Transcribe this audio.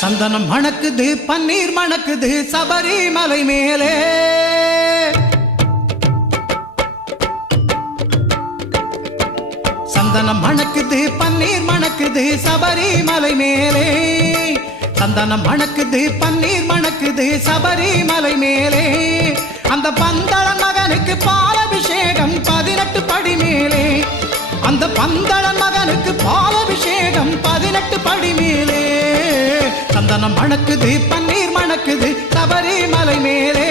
சந்தனம் மணக்குது பன்னீர் மணக்குது சபரிமலை மேலே சந்தனம் மணக்குது பன்னீர் மணக்குது சபரிமலை மேலே சந்தனம் மணக்குது பன்னீர் மணக்குது சபரிமலை மேலே அந்த பந்தளன் மகனுக்கு பாலபிஷேகம் 18 படி மேலே அந்த பந்தளன் மகனுக்கு பாலபிஷேகம் 18 படி மேலே சந்தனம் மணக்குது பன்னீர் மணக்குது சபரிமலை மேலே